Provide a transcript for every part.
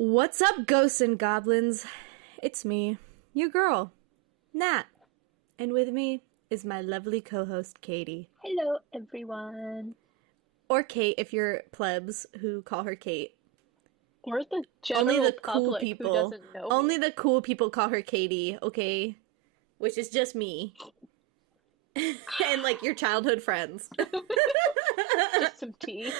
What's up, ghosts and goblins? It's me, your girl, Nat. And with me is my lovely co-host, Katie. Hello, everyone. Or Kate, if you're plebs who call her Kate. Or the Only general the cool public people. who doesn't know Only me. the cool people call her Katie, okay? Which is just me. And, like, your childhood friends. Just some tea.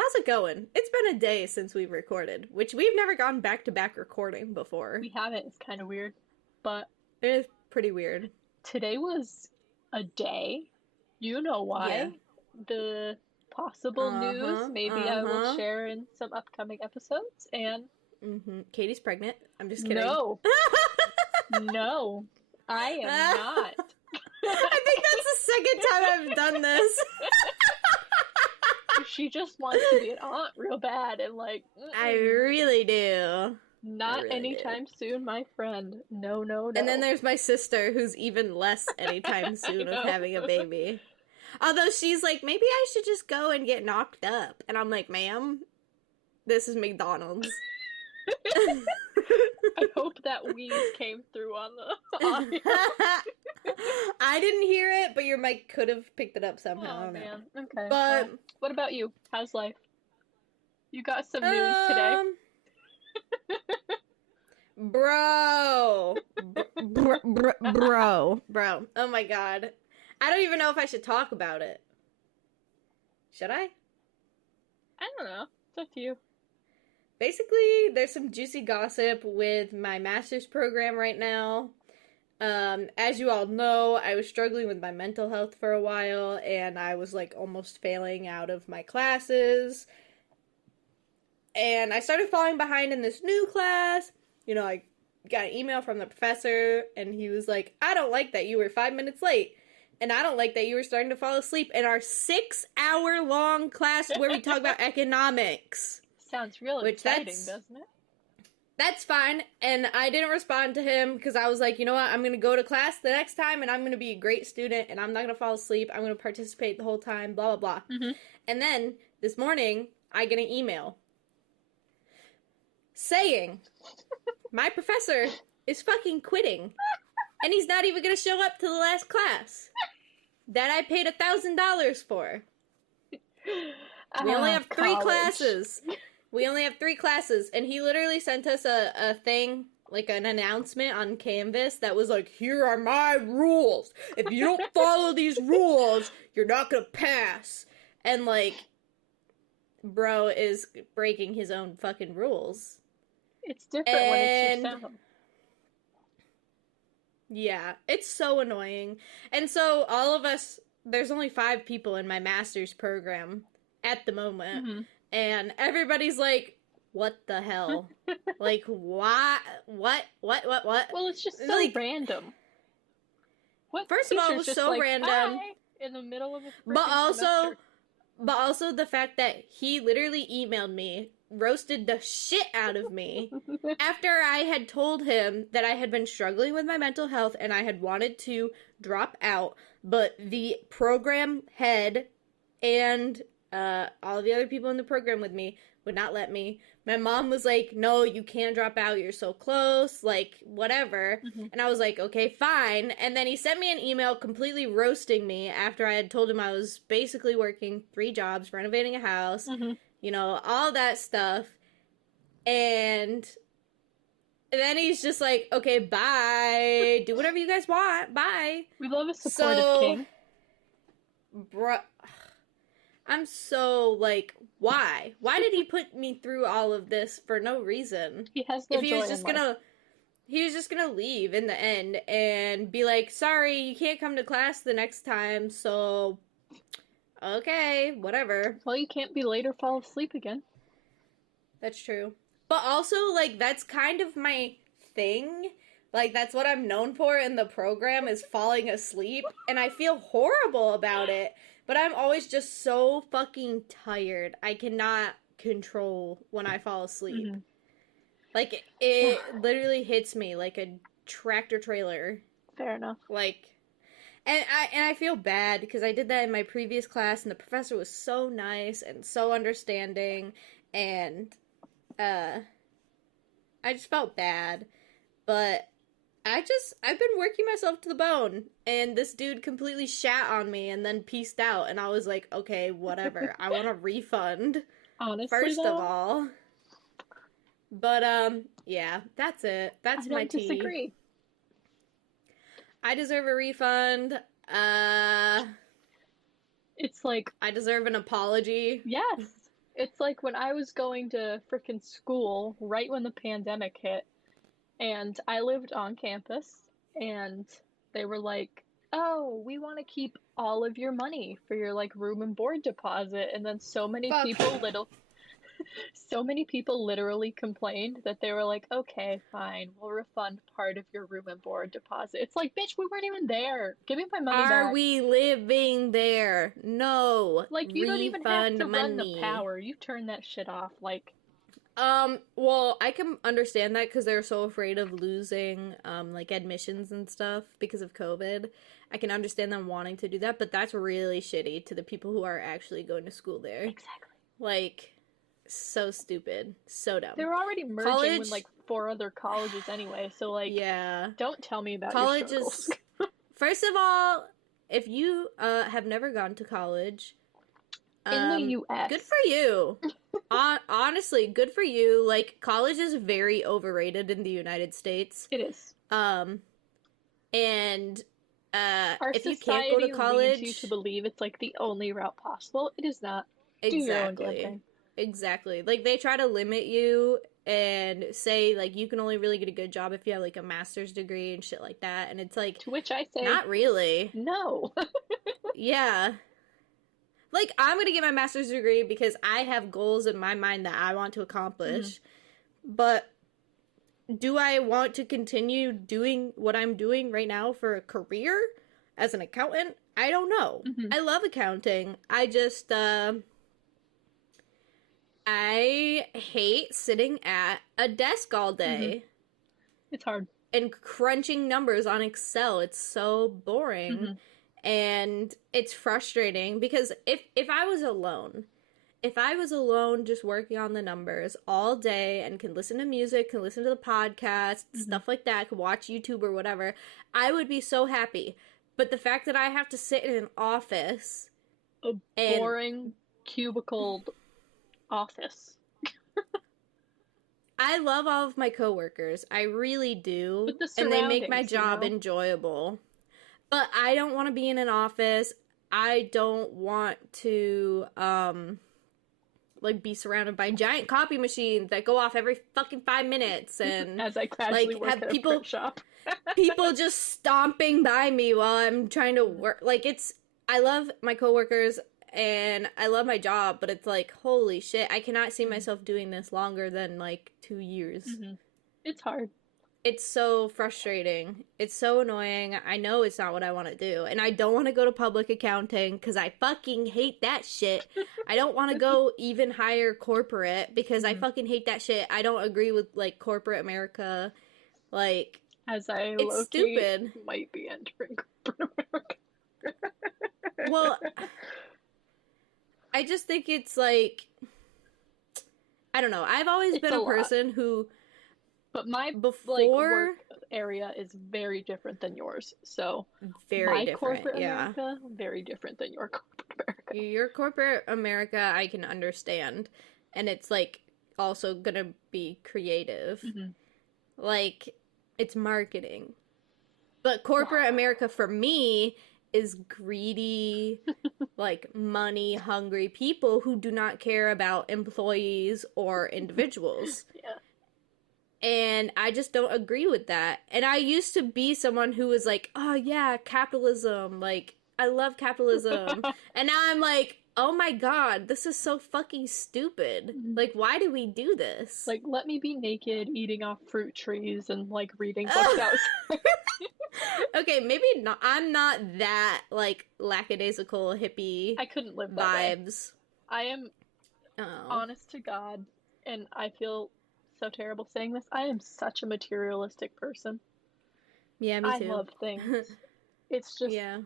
How's it going? It's been a day since we've recorded, which we've never gone back-to-back recording before. We haven't. It's kind of weird. But It is pretty weird. today was a day. You know why. Yeah. The possible news, maybe I will share in some upcoming episodes. And Katie's pregnant. I'm just kidding. no. No. I am not. I think that's the second time I've done this. She just wants to be an aunt real bad and like I really do. not really anytime soon, my friend. No, no, no. And then there's my sister, who's even less anytime soon of having a baby. Although she's like, maybe I should just go and get knocked up. And I'm like, ma'am, this is McDonald's. I hope that wheeze came through on the audio. I didn't hear it, but your mic could have picked it up somehow. I Oh don't know. man. Okay. But well, what about you? How's life? You got some news today? Bro. Bro. Oh my god. I don't even know if I should talk about it. Should I? I don't know. It's up to you. Basically, there's some juicy gossip with my master's program right now. As you all know, I was struggling with my mental health for a while, and I was, like, almost failing out of my classes. And I started falling behind in this new class. You know, I got an email from the professor, and he was like, I don't like that you were 5 minutes late. And I don't like that you were starting to fall asleep in our 6-hour-long class where we talk about economics. Sounds real exciting, doesn't it? That's fine, and I didn't respond to him because I was like, you know what, I'm going to go to class the next time, and I'm going to be a great student, and I'm not going to fall asleep, I'm going to participate the whole time, blah, blah, blah. Mm-hmm. And then, this morning, I get an email saying, my professor is fucking quitting, and he's not even going to show up to the last class that I paid $1,000 for. We only have 3 classes. We only have 3 classes, and he literally sent us a thing, like an announcement on Canvas that was like, here are my rules. If you don't follow these rules, you're not gonna pass. And, like, bro is breaking his own fucking rules. It's different when it's yourself. Yeah, it's so annoying. And so, all of us, there's only 5 people in my master's program at the moment. Mm-hmm. And everybody's like, what the hell? Like, why? What? Well, it's just so like, random. What first of all, it was just so like, random. Bye, in the middle of a semester. But also the fact that he literally emailed me, roasted the shit out of me, after I had told him that I had been struggling with my mental health and I had wanted to drop out, but the program head and all the other people in the program with me would not let me. My mom was like, no, you can't drop out, you're so close, like, whatever. Mm-hmm. And I was like, okay, fine. And then he sent me an email completely roasting me after I had told him I was basically working 3 jobs, renovating a house, you know, all that stuff. And then he's just like, okay, bye. Do whatever you guys want. Bye. We love a supportive king. Bruh. I'm so, like, why? Why did he put me through all of this for no reason? He has no if he joy was just in life. gonna, he was just gonna leave in the end and be like, sorry, you can't come to class the next time, so, okay, whatever. Well, you can't be late or fall asleep again. That's true. But also, like, that's kind of my thing. Like, that's what I'm known for in the program, is falling asleep, and I feel horrible about it. But I'm always just so fucking tired. I cannot control when I fall asleep. Mm-hmm. Like, it literally hits me like a tractor trailer. Fair enough. Like, and I feel bad because I did that in my previous class, and the professor was so nice and so understanding, and I just felt bad, but I've been working myself to the bone, and this dude completely shat on me and then peaced out, and I was like, okay, whatever. I want a refund. Honestly, first of all. But, yeah, that's it. That's my tea. I don't disagree. I deserve a refund. It's like... I deserve an apology. Yes. It's like when I was going to frickin' school, right when the pandemic hit, and I lived on campus, and they were like, oh, we want to keep all of your money for your, like, room and board deposit, and then so many people literally complained that they were like, okay, fine, we'll refund part of your room and board deposit. It's like, bitch, we weren't even there. Give me my money back. Are we living there? No. Like, you don't even have to run the power. You turn that shit off, like... Well, I can understand that because they're so afraid of losing, like, admissions and stuff because of COVID. I can understand them wanting to do that, but that's really shitty to the people who are actually going to school there. Exactly. Like... So stupid. So dumb. They were already merging with, like, 4 other colleges anyway, so, like, yeah. Don't tell me about your struggles. First of all, if you have never gone to college... in the U.S. Good for you. Honestly, good for you. Like, college is very overrated in the United States. It is. And, Our if you can't go to college... leads you to believe it's, like, the only route possible. It is not. Exactly. Do your own damn thing. Exactly. Like, they try to limit you and say, like, you can only really get a good job if you have, like, a master's degree and shit like that. And it's like... To which I say... Not really. No. Yeah. Like, I'm gonna get my master's degree because I have goals in my mind that I want to accomplish. Mm-hmm. But do I want to continue doing what I'm doing right now for a career as an accountant? I don't know. Mm-hmm. I love accounting. I just, I hate sitting at a desk all day. Mm-hmm. It's hard. And crunching numbers on Excel. It's so boring. Mm-hmm. And it's frustrating because if I was alone just working on the numbers all day and can listen to music, can listen to the podcast, mm-hmm. stuff like that, can watch YouTube or whatever, I would be so happy. But the fact that I have to sit in an office... A boring, cubicled office. I love all of my coworkers. I really do. But the and they make my job enjoyable. But I don't want to be in an office. I don't want to, like, be surrounded by giant copy machines that go off every fucking 5 minutes. And as I casually work at a print shop. People just stomping by me while I'm trying to work. Like, I love my coworkers and I love my job, but it's like, holy shit, I cannot see myself doing this longer than, like, 2 years. Mm-hmm. It's hard. It's so frustrating. It's so annoying. I know it's not what I want to do. And I don't want to go to public accounting because I fucking hate that shit. I don't want to go even higher corporate because I fucking hate that shit. I don't agree with, like, corporate America. Like, as I it's stupid. Might be entering corporate America. Well, I just think it's, like, I don't know. I've always been a person who... But my work area is very different than yours, so very different. Corporate America, very different than your corporate America. Your corporate America, I can understand, and it's like also gonna be creative, like it's marketing. But corporate America for me is greedy, like money hungry people who do not care about employees or individuals. Yeah. And I just don't agree with that. And I used to be someone who was like, oh yeah, capitalism. Like, I love capitalism. And now I'm like, oh my god, this is so fucking stupid. Like, why do we do this? Like, let me be naked, eating off fruit trees, and, like, reading books outside. Okay, maybe not. I'm not that, like, lackadaisical hippie I couldn't live that vibes. Way. I am, honest to God, and I feel... so terrible saying this. I am such a materialistic person. Yeah, me I too. love things. It's just, Yeah.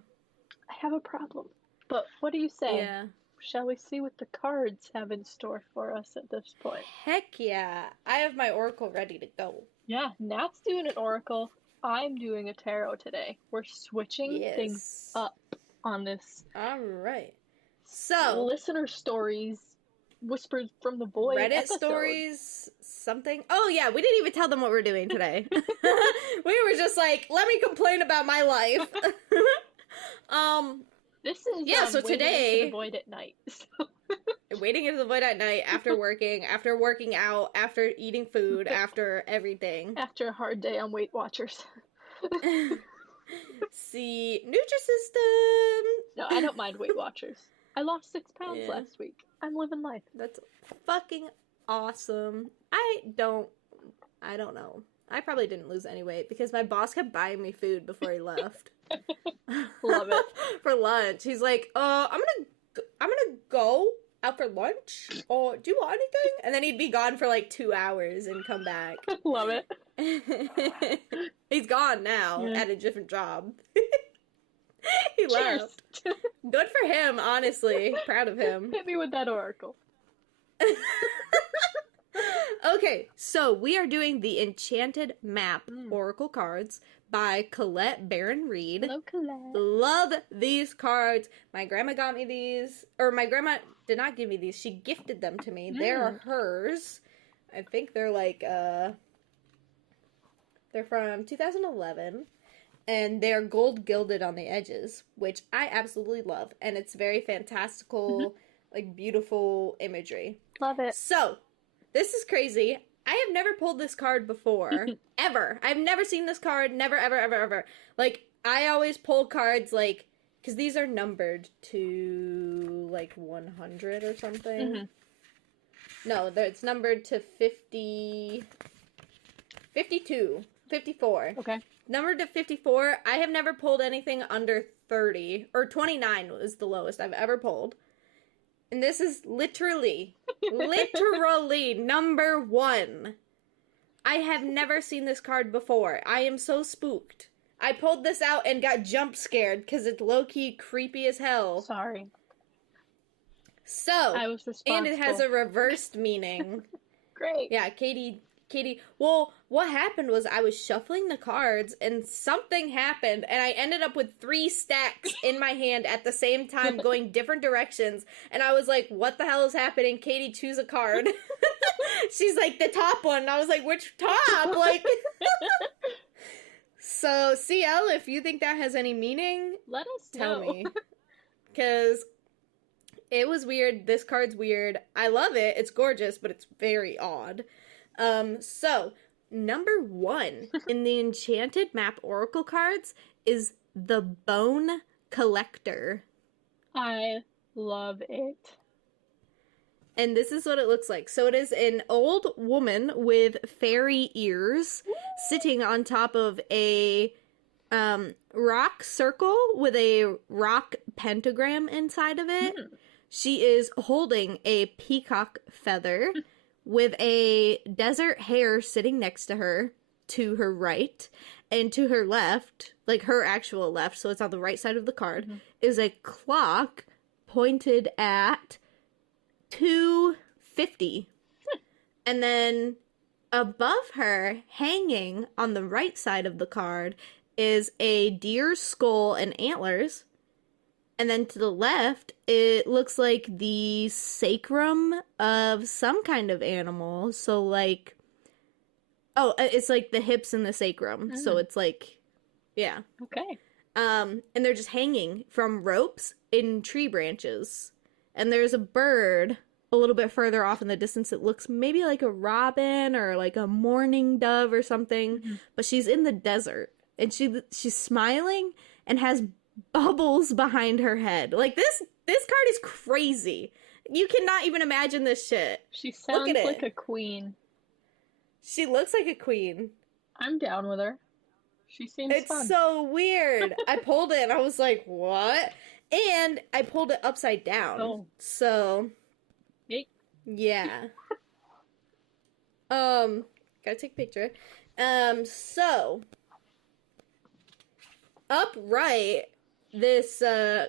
I have a problem. But what do you say? Yeah. Shall we see what the cards have in store for us at this point? Heck yeah. I have my oracle ready to go. Yeah, Nat's doing an oracle. I'm doing a tarot today. We're switching things Yes. up on this All right. So, listener stories whispered from the void Reddit episode. stories, something. Oh, yeah, we didn't even tell them what we're doing today. We were just like, let me complain about my life. This is Yeah, so Waiting today- into the void at night. So. Waiting into the void at night, after working out, after eating food, after everything. After a hard day on Weight Watchers. See, Nutrisystem. No, I don't mind Weight Watchers. I lost 6 pounds Yeah. last week. I'm living life. That's fucking awesome. I don't know. I probably didn't lose any weight because my boss kept buying me food before he left. Love it. For lunch. He's like, I'm gonna go out for lunch. Or do you want anything? And then he'd be gone for like 2 hours and come back. Love it. He's gone now Yeah. at a different job. He Cheers. left. Good for him, honestly. Proud of him. Hit me with that oracle. Okay, so we are doing the Enchanted Map Oracle cards by Colette Baron Reed. Hello, Colette. Love these cards. My grandma got me these, or my grandma did not give me these. She gifted them to me. They are hers. I think they're like, they're from 2011. And they're gold gilded on the edges, which I absolutely love. And it's very fantastical, like beautiful imagery. Love it. So, this is crazy. I have never pulled this card before. Ever. I've never seen this card. Never, ever, ever, ever. Like, I always pull cards, like, because these are numbered to, like, 100 or something. No, it's numbered to 50... 52. 54. Okay. Numbered to 54. I have never pulled anything under 30. Or 29 was the lowest I've ever pulled. And this is literally number 1. I have never seen this card before. I am so spooked. I pulled this out and got jump scared because it's low-key creepy as hell. Sorry. So, I was responsible. and it has a reversed meaning. Great. Yeah, Katie, well, what happened was I was shuffling the cards and something happened and I ended up with 3 stacks in my hand at the same time going different directions and I was like, what the hell is happening? Katie, choose a card. She's like, the top one. And I was like, which top? Like, so CL, if you think that has any meaning, Let us tell know. me. Because it was weird. This card's weird. I love it. It's gorgeous, but it's very odd. So, number 1 in the Enchanted Map Oracle cards is the Bone Collector. I love it. And this is what it looks like. So it is an old woman with fairy ears sitting on top of a rock circle with a rock pentagram inside of it. She is holding a peacock feather with a desert hare sitting next to her right, and to her left, like her actual left, so it's on the right side of the card, is a clock pointed at 2:50. And then above her, hanging on the right side of the card, is a deer's skull and antlers. And then to the left, it looks like the sacrum of some kind of animal. So, like, it's like the hips and the sacrum. So it's like, yeah. Okay. And they're just hanging from ropes in tree branches. And there's a bird a little bit further off in the distance. It looks maybe like a robin or like a mourning dove or something. But she's in the desert. And she's smiling and has bubbles behind her head. Like, this card is crazy. You cannot even imagine this shit. She sounds at like it. a queen. She looks like a queen. I'm down with her. She seems It's fun. so weird. I pulled it and I was like, what? And I pulled it upside down. Oh. So, Yay. yeah. Gotta take a picture. So, upright, this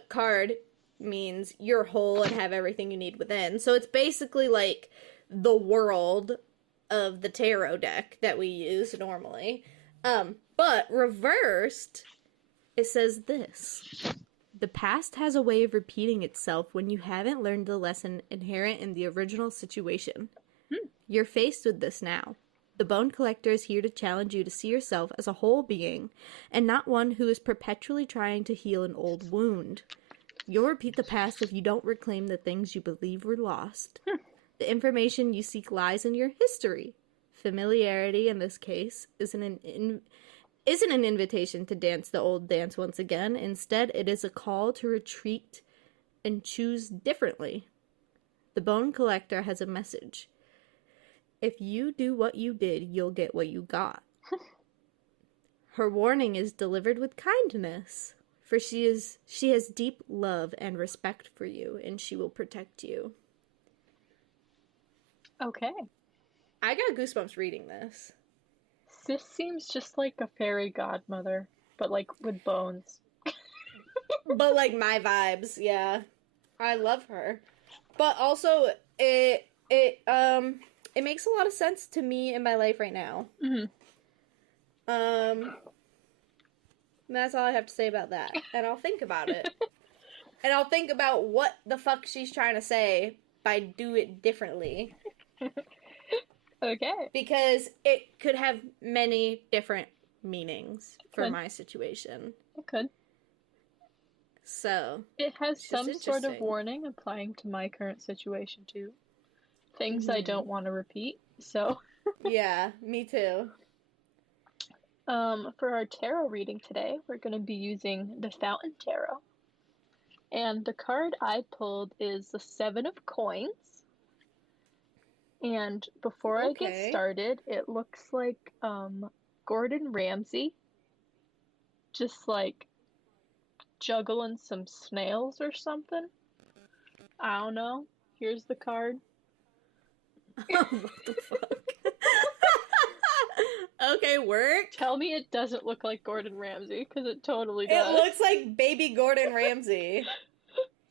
card means you're whole and have everything you need within. So it's basically like the world of the tarot deck that we use normally. But reversed, it says this. The past has a way of repeating itself when you haven't learned the lesson inherent in the original situation. You're faced with this now. The Bone Collector is here to challenge you to see yourself as a whole being, and not one who is perpetually trying to heal an old wound. You'll repeat the past if you don't reclaim the things you believe were lost. The information you seek lies in your history. Familiarity, in this case, isn't an invitation to dance the old dance once again. Instead, it is a call to retreat and choose differently. The Bone Collector has a message. If you do what you did, you'll get what you got. Her warning is delivered with kindness, for she has deep love and respect for you, and she will protect you. Okay. I got goosebumps reading this. This seems just like a fairy godmother, but like with bones. But like my vibes, yeah. I love her. But also it makes a lot of sense to me in my life right now. That's all I have to say about that. And I'll think about it. And I'll think about what the fuck she's trying to say by do it differently. Okay. Because it could have many different meanings for my situation. It could. So. It has some sort of warning applying to my current situation, too. Things I don't want to repeat, so. Yeah, me too. For our tarot reading today, we're going to be using the Fountain Tarot. And the card I pulled is the Seven of Coins. And before I get started, it looks like Gordon Ramsay just like juggling some snails or something. I don't know. Here's the card. What the fuck? Okay, work. Tell me it doesn't look like Gordon Ramsay, because it totally does. It looks like baby Gordon Ramsay.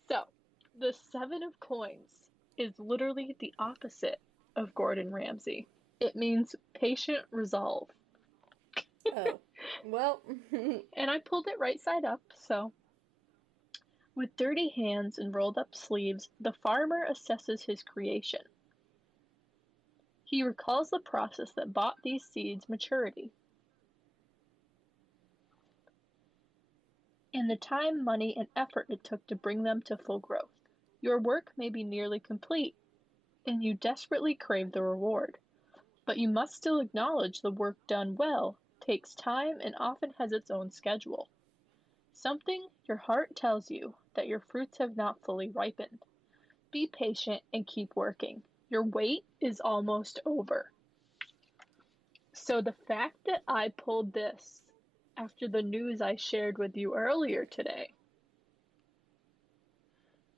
So, the Seven of Coins is literally the opposite of Gordon Ramsay. It means patient resolve. Oh, well. And I pulled it right side up, so. With dirty hands and rolled up sleeves, the farmer assesses his creation. He recalls the process that brought these seeds maturity. And the time, money, and effort it took to bring them to full growth. Your work may be nearly complete, and you desperately crave the reward. But you must still acknowledge the work done well takes time and often has its own schedule. Something your heart tells you that your fruits have not fully ripened. Be patient and keep working. Your wait is almost over. So the fact that I pulled this after the news I shared with you earlier today,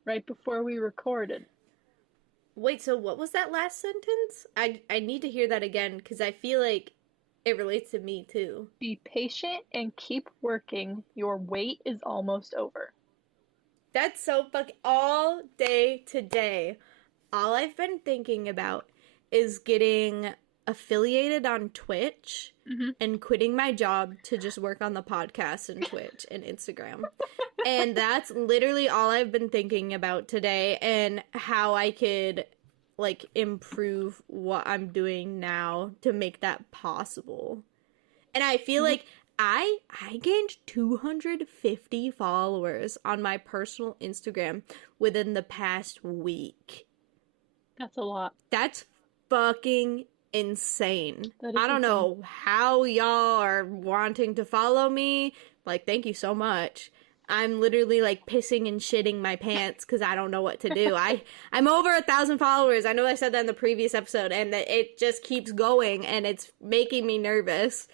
right before we recorded. Wait, so what was that last sentence? I need to hear that again, because I feel like it relates to me too. Be patient and keep working. Your wait is almost over. That's so all day today. All I've been thinking about is getting affiliated on Twitch and quitting my job to just work on the podcast and Twitch and Instagram. And that's literally all I've been thinking about today, and how I could like improve what I'm doing now to make that possible. And I feel like I gained 250 followers on my personal Instagram within the past week. That's a lot. That's fucking insane. I don't insane. know how y'all are wanting to follow me. Like, thank you so much. I'm literally like pissing and shitting my pants because I don't know what to do. I'm over 1,000 followers. I know I said that in the previous episode, and that it just keeps going, and it's making me nervous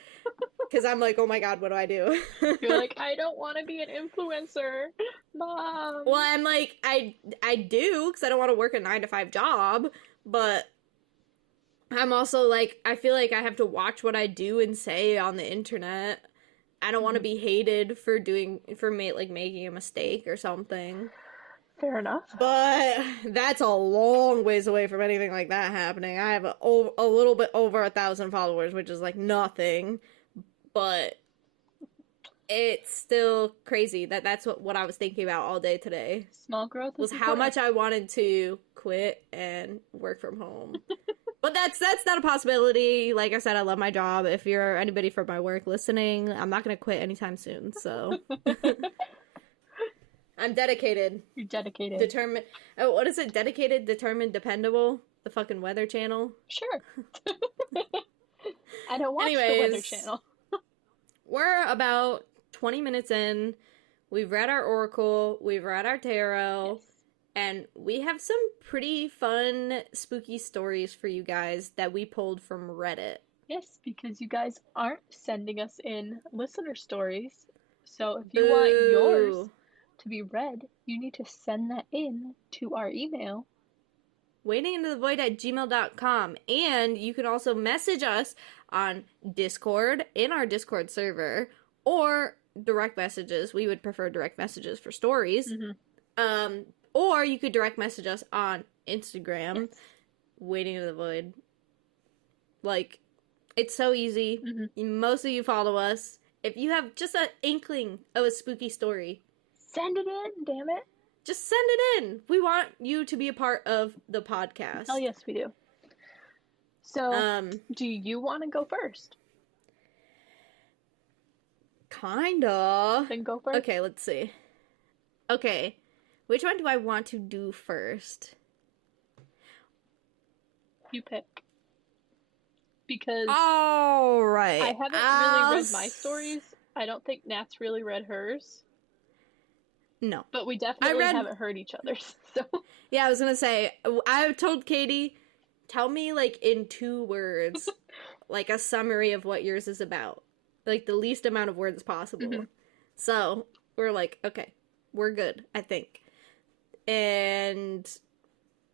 because I'm like, oh my god, what do I do? You're like, I don't want to be an influencer, Mom. Well, I'm like, I do because I don't want to work a 9-to-5 job, but I'm also like, I feel like I have to watch what I do and say on the internet. I don't want to be hated for making a mistake or something. Fair enough. But that's a long ways away from anything like that happening. I have a little bit over 1,000 followers, which is like nothing. But it's still crazy that's what I was thinking about all day today. Small growth was how much I wanted to quit and work from home. But that's not a possibility. Like I said, I love my job. If you're anybody from my work listening, I'm not going to quit anytime soon. So I'm dedicated. You're dedicated. Determined. Oh, what is it? Dedicated, determined, dependable? The fucking Weather Channel? Sure. I don't watch the Weather Channel. We're about 20 minutes in. We've read our Oracle. We've read our Tarot. Yes. And we have some pretty fun, spooky stories for you guys that we pulled from Reddit. Yes, because you guys aren't sending us in listener stories. So if you want yours to be read, you need to send that in to our email. waitingintothevoid@gmail.com. And you can also message us on Discord, in our Discord server, or direct messages. We would prefer direct messages for stories. Mm-hmm. Or you could direct message us on Instagram, yes. Waiting to the Void. Like, it's so easy. Mm-hmm. Most of you follow us. If you have just an inkling of a spooky story, send it in, damn it. Just send it in. We want you to be a part of the podcast. Oh, yes, we do. So, do you want to go first? Kinda. Then go first. Okay, let's see. Okay. Which one do I want to do first? You pick. Because all right. I haven't really read my stories. I don't think Nat's really read hers. No. But we definitely haven't heard each other's. So yeah, I was going to say, I told Katie, tell me like in 2 words, like a summary of what yours is about. Like the least amount of words possible. Mm-hmm. So we're like, okay, we're good, I think. And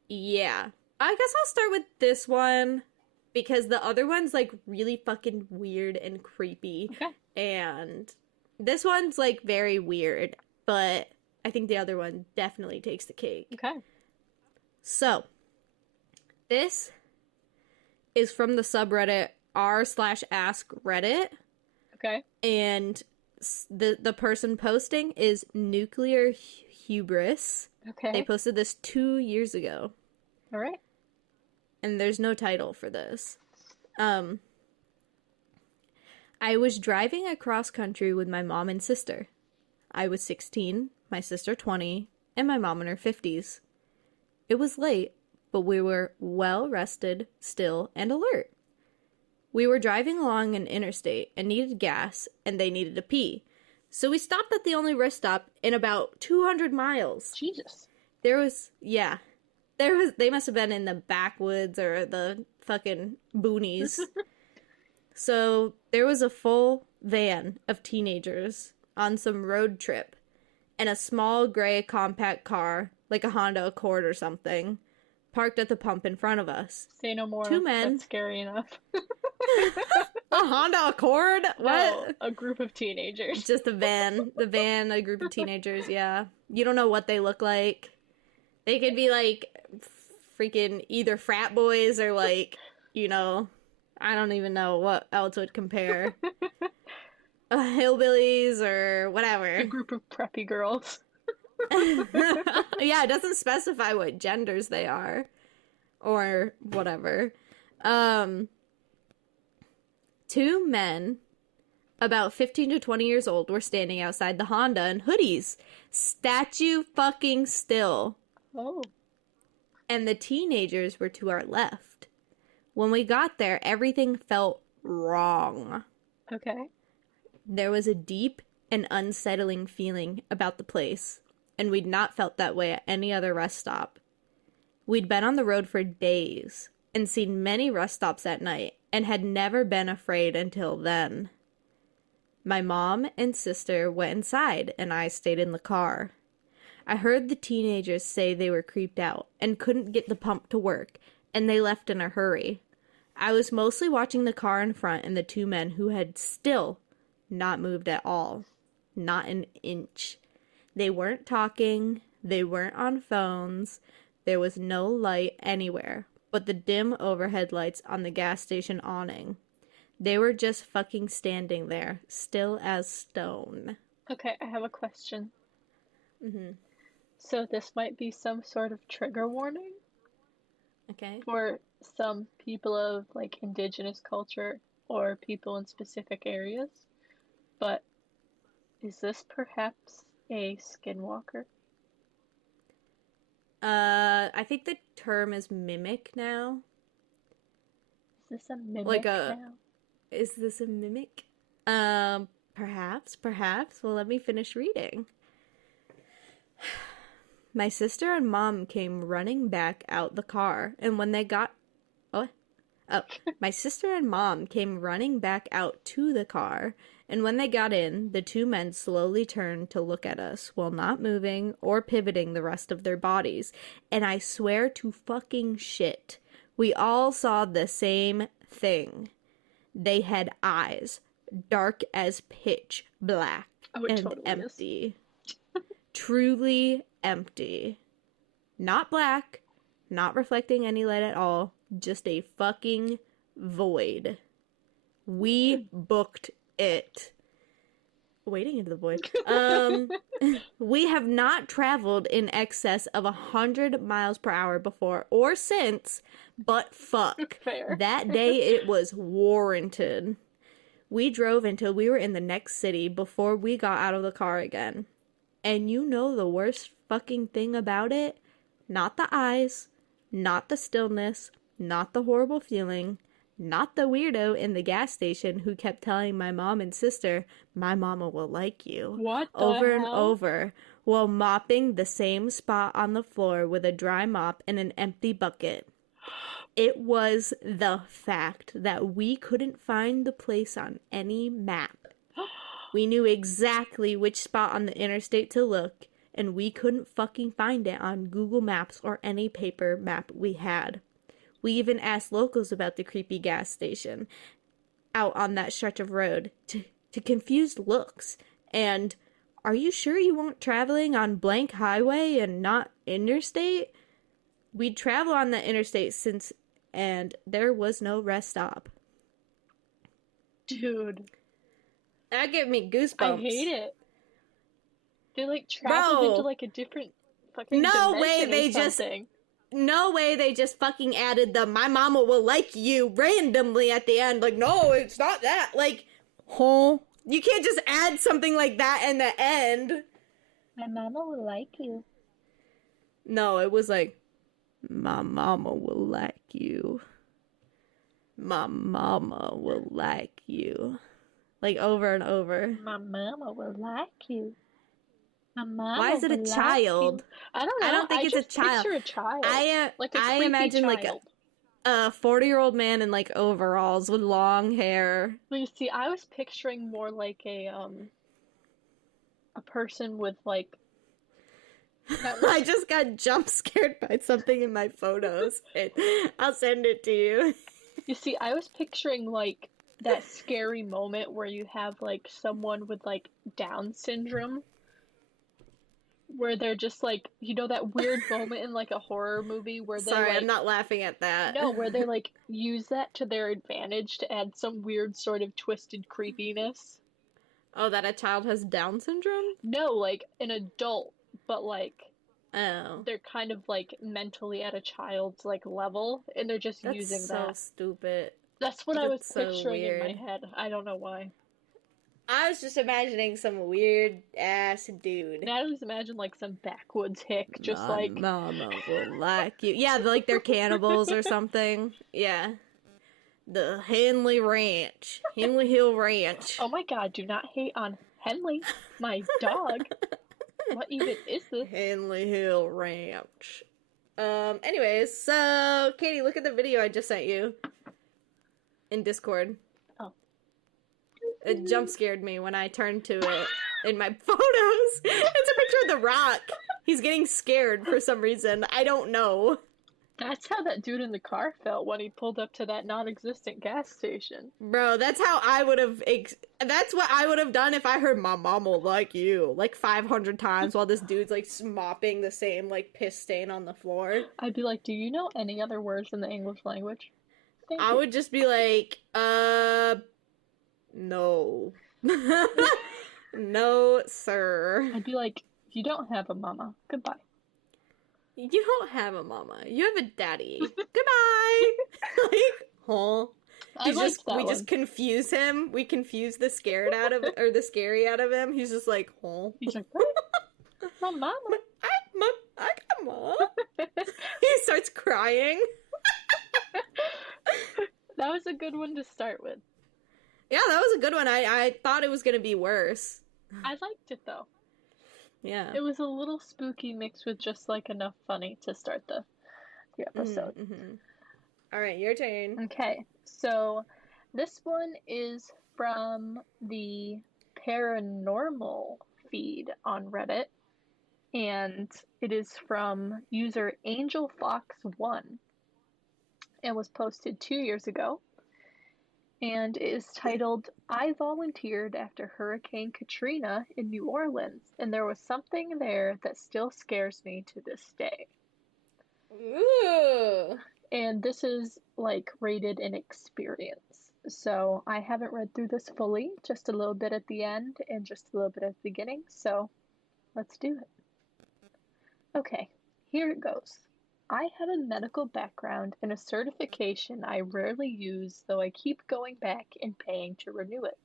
yeah, I guess I'll start with this one because the other one's like really fucking weird and creepy. Okay. And this one's like very weird, but I think the other one definitely takes the cake. Okay. So, this is from the subreddit r/askreddit. Okay. And the person posting is Nuclear Hubris. Okay. They posted this 2 years ago. All right. And there's no title for this. I was driving across country with my mom and sister. I was 16, my sister 20, and my mom in her 50s. It was late, but we were well rested, still, and alert. We were driving along an interstate and needed gas, and they needed to pee. So we stopped at the only rest stop in about 200 miles. Jesus. They must have been in the backwoods or the fucking boonies. So there was a full van of teenagers on some road trip and a small gray compact car, like a Honda Accord or something, parked at the pump in front of us. Say no more. 2 men. That's scary enough. A Honda Accord? What? No, a group of teenagers. Just a van. The van, a group of teenagers, yeah. You don't know what they look like. They could be like freaking either frat boys or like, you know, I don't even know what else would compare. Hillbillies or whatever. A group of preppy girls. Yeah, it doesn't specify what genders they are. Or whatever. 2 men, about 15 to 20 years old, were standing outside the Honda in hoodies. Statue fucking still. Oh. And the teenagers were to our left. When we got there, everything felt wrong. Okay. There was a deep and unsettling feeling about the place, and we'd not felt that way at any other rest stop. We'd been on the road for days and seen many rest stops at night and had never been afraid until then. My mom and sister went inside, and I stayed in the car. I heard the teenagers say they were creeped out and couldn't get the pump to work, and they left in a hurry. I was mostly watching the car in front and the 2 men who had still not moved at all. Not an inch. They weren't talking. They weren't on phones. There was no light anywhere but the dim overhead lights on the gas station awning. They were just fucking standing there, still as stone. Okay, I have a question. Mm-hmm. So this might be some sort of trigger warning Okay. for some people of like indigenous culture or people in specific areas, but is this perhaps a skinwalker? I think the term is mimic now. Is this a mimic Like now? Is this a mimic? Perhaps. Well, let me finish reading. My sister and mom came running back out the car, and when they got... My sister and mom came running back out to the car, and when they got in, the two men slowly turned to look at us while not moving or pivoting the rest of their bodies. And I swear to fucking shit, we all saw the same thing. They had eyes, dark as pitch black, and totally empty. Truly empty. Not black, not reflecting any light at all, just a fucking void. We booked it. Wading into the void. We have not traveled in excess of 100 miles per hour before or since, but fuck. Fair. That day it was warranted. We drove until we were in the next city before we got out of the car again. And you know the worst fucking thing about it? Not the eyes, not the stillness, not the horrible feeling, not the weirdo in the gas station who kept telling my mom and sister, "My mama will like you," What the over and hell? over, while mopping the same spot on the floor with a dry mop and an empty bucket. It was the fact that we couldn't find the place on any map. We knew exactly which spot on the interstate to look, and we couldn't fucking find it on Google Maps or any paper map we had. We even asked locals about the creepy gas station out on that stretch of road to confused looks. And, "Are you sure you weren't traveling on blank highway and not interstate?" We'd travel on the interstate since, and there was no rest stop. Dude, That gave me goosebumps. I hate it. They like traveled Bro. into like a different fucking No way dimension they or just- something. No way they just fucking added the "my mama will like you" randomly at the end. Like, no, it's not that. Like, huh? You can't just add something like that in the end. My mama will like you. No, it was like, "My mama will like you. My mama will like you." Like, over and over. My mama will like you. My mama Why is it a will like child? you. I don't know. I don't think it's a just child. Picture a child. Like a I creepy imagine child. like a 40-year-old man in like overalls with long hair. Well, you see, I was picturing more like a person with like I just got jump scared by something in my photos. I'll send it to you. You see, I was picturing like that scary moment where you have like someone with like Down syndrome, where they're just like, you know, that weird moment in like a horror movie where they Sorry, like, I'm not laughing at that. no, where they like use that to their advantage to add some weird sort of twisted creepiness. Oh, that a child has Down syndrome? No, like an adult, but like Oh. they're kind of like mentally at a child's like level, and they're just That's using so that. stupid. That's what I was that's so picturing in my weird. head. I don't know why. I was just imagining some weird ass dude. Natalie's imagine like some backwoods hick, just My like mama will like you. Yeah, like they're cannibals or something. Yeah. The Henley Ranch. Henley Hill Ranch. oh my god, do not hate on Henley, my dog. What even is this? Henley Hill Ranch. Anyways, so Katie, look at the video I just sent you in Discord. Oh. It jump scared me when I turned to it in my photos. It's a picture of The Rock. He's getting scared for some reason. I don't know. That's how that dude in the car felt when he pulled up to that non-existent gas station. Bro, that's how I would have. That's what I would have done if I heard "My mom will like you" like 500 times while this dude's like mopping the same like piss stain on the floor. I'd be like, do you know any other words in the English language? Thank I you. would just be like, no. No, sir. I'd be like, you don't have a mama. Goodbye. You don't have a mama. You have a daddy. Goodbye. Like, huh? I liked that We one. just confuse him. We confuse the scared out of or the scary out of him. He's just like, huh? He's like, what? My mama. I got mom. He starts crying. That was a good one to start with. Yeah, that was a good one. I thought it was gonna be worse. I liked it though. Yeah. It was a little spooky mixed with just like enough funny to start the episode. Mm-hmm. All right, your turn. Okay, so this one is from the paranormal feed on Reddit, and it is from user AngelFox1 and was posted 2 years ago. And it is titled, I volunteered after Hurricane Katrina in New Orleans, and there was something there that still scares me to this day. Ooh. And this is like rated an experience. So I haven't read through this fully, just a little bit at the end and just a little bit at the beginning. So let's do it. Okay, here it goes. I have a medical background and a certification I rarely use, though I keep going back and paying to renew it.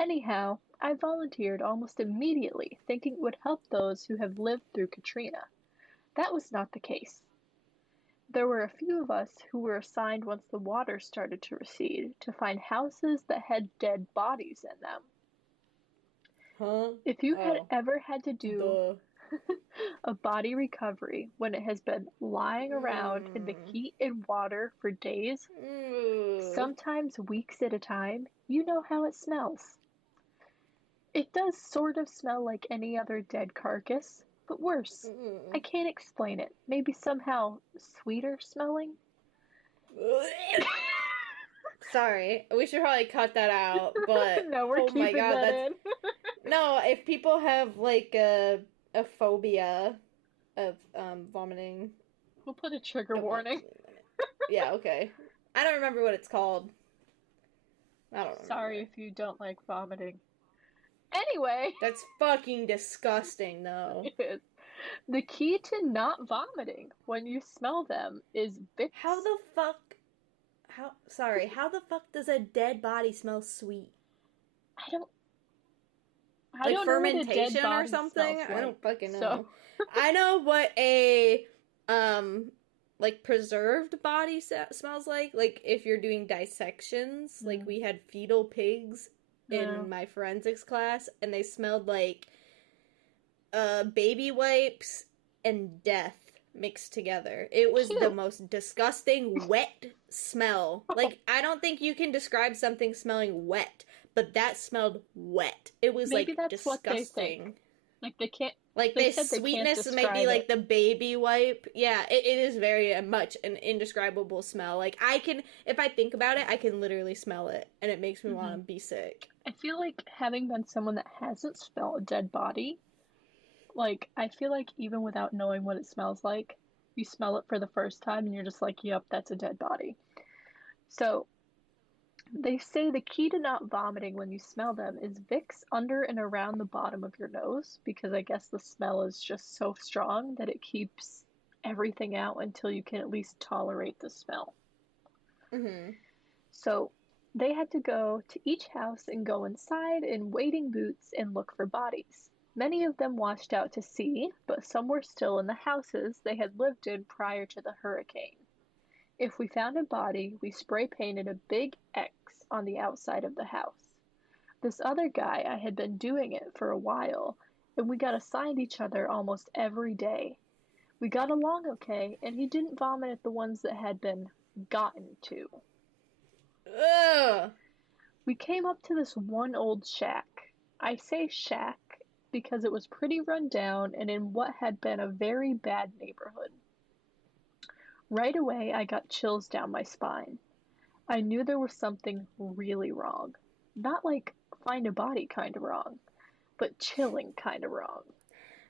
Anyhow, I volunteered almost immediately, thinking it would help those who have lived through Katrina. That was not the case. There were a few of us who were assigned once the water started to recede to find houses that had dead bodies in them. Huh? If you had ever had to do Duh. a body recovery when it has been lying around in the heat and water for days, sometimes weeks at a time, you know how it smells. It does sort of smell like any other dead carcass, but worse. I can't explain it. Maybe somehow sweeter smelling? Sorry, we should probably cut that out, but No, we're oh keeping my god, that in. No, if people have like a phobia of vomiting. We'll put a trigger warning. Yeah, okay. I don't remember what it's called. I don't remember. Sorry if you don't like vomiting. Anyway. That's fucking disgusting, though. It is. The key to not vomiting when you smell them is Vicks. How the fuck does a dead body smell sweet? I don't Like know fermentation what a dead body or something? smells I don't like, fucking know. so- I know what a like preserved body smells like. Like if you're doing dissections, like we had fetal pigs in my forensics class, and they smelled like baby wipes and death mixed together. It was the most disgusting wet smell. Like I don't think you can describe something smelling wet, but that smelled wet. It was Maybe like that's what they think. disgusting. Like they can't. Like They the said they can't sweetness might be describe like it. the baby wipe. Yeah, it is very much an indescribable smell. Like I can, if I think about it, I can literally smell it, and it makes me want to be sick. I feel like having been someone that hasn't smelled a dead body, like I feel like even without knowing what it smells like, you smell it for the first time and you're just like, yep, that's a dead body. So they say the key to not vomiting when you smell them is Vicks under and around the bottom of your nose, because I guess the smell is just so strong that it keeps everything out until you can at least tolerate the smell. Mm-hmm. So they had to go to each house and go inside in wading boots and look for bodies. Many of them washed out to sea, but some were still in the houses they had lived in prior to the hurricane. If we found a body, we spray painted a big X on the outside of the house. This other guy, I had been doing it for a while, and we got assigned each other almost every day. We got along okay, and he didn't vomit at the ones that had been gotten to. Ugh. We came up to this one old shack. I say shack because it was pretty run down and in what had been a very bad neighborhood. Right away, I got chills down my spine. I knew there was something really wrong. Not like find a body kind of wrong, but chilling kind of wrong.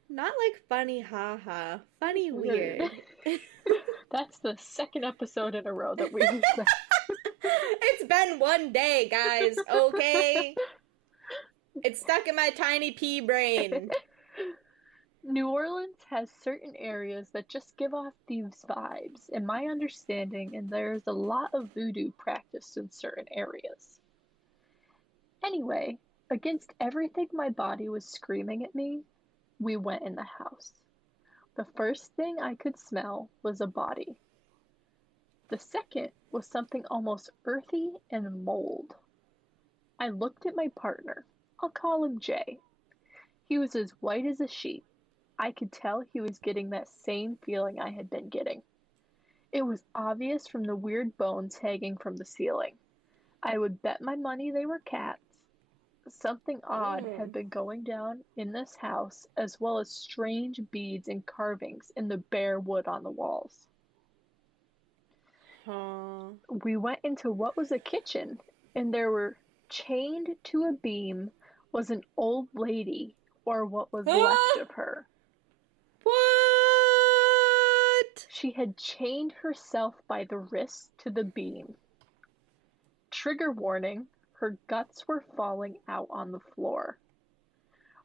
Not like funny haha, funny Weird. weird. That's the second episode in a row that we've said. It's been one day, guys, okay? It's stuck in my tiny pea brain. New Orleans has certain areas that just give off these vibes, in my understanding, and there's a lot of voodoo practiced in certain areas. Anyway, against everything my body was screaming at me, we went in the house. The first thing I could smell was a body. The second was something almost earthy and mold. I looked at my partner. I'll call him Jay. He was as white as a sheet. I could tell he was getting that same feeling I had been getting. It was obvious from the weird bones hanging from the ceiling. I would bet my money they were cats. Something odd had been going down in this house, as well as strange beads and carvings in the bare wood on the walls. We went into what was a kitchen, and there were chained to a beam was an old lady, or what was left of her. What? She had chained herself by the wrist to the beam. Trigger warning, her guts were falling out on the floor.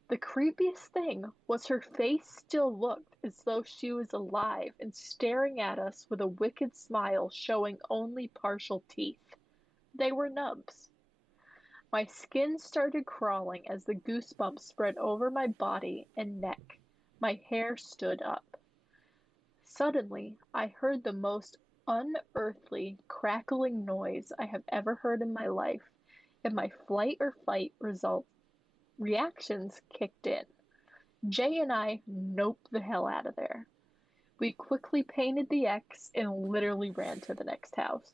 The creepiest thing was her face still looked as though she was alive and staring at us with a wicked smile showing only partial teeth. They were nubs. My skin started crawling as the goosebumps spread over my body and neck. My hair stood up. Suddenly, I heard the most unearthly, crackling noise I have ever heard in my life, and my flight or fight reactions kicked in. Jay and I noped the hell out of there. We quickly painted the X and literally ran to the next house.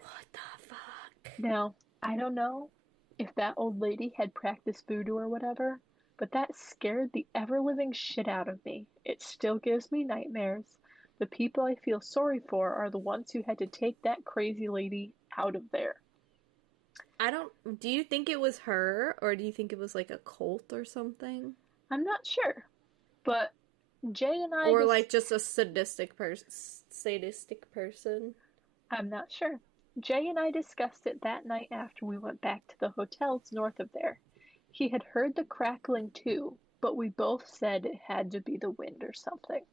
What the fuck? Now, I don't know if that old lady had practiced voodoo or whatever, but that scared the ever-living shit out of me. It still gives me nightmares. The people I feel sorry for are the ones who had to take that crazy lady out of there. Do you think it was her, or do you think it was like a cult or something? I'm not sure, but Jay and I... Or like just a sadistic person. I'm not sure. Jay and I discussed it that night after we went back to the hotels north of there. He had heard the crackling too, but we both said it had to be the wind or something.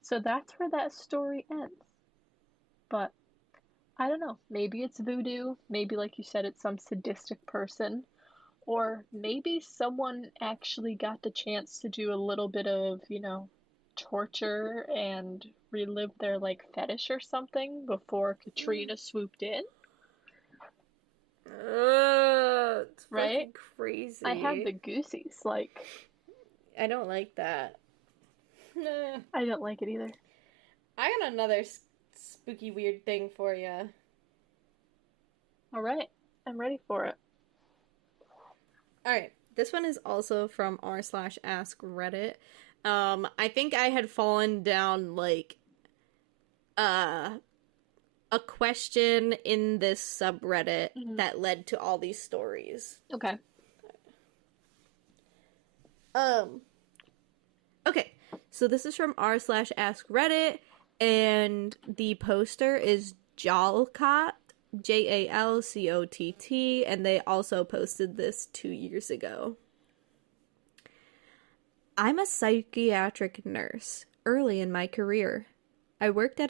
So that's where that story ends. But I don't know, maybe it's voodoo, maybe like you said it's some sadistic person, or maybe someone actually got the chance to do a little bit of, torture and relive their like fetish or something before Katrina swooped in. It's right? Crazy. I have the goosies, like. I don't like that. I don't like it either. I got another spooky weird thing for you. Alright, I'm ready for it. Alright, this one is also from r/ask Reddit. I think I had fallen down, like, a question in this subreddit that led to all these stories. Okay. Okay, so this is from r/ask Reddit, and the poster is Jalcott, Jalcott, and they also posted this 2 years ago. I'm a psychiatric nurse early in my career. I worked hang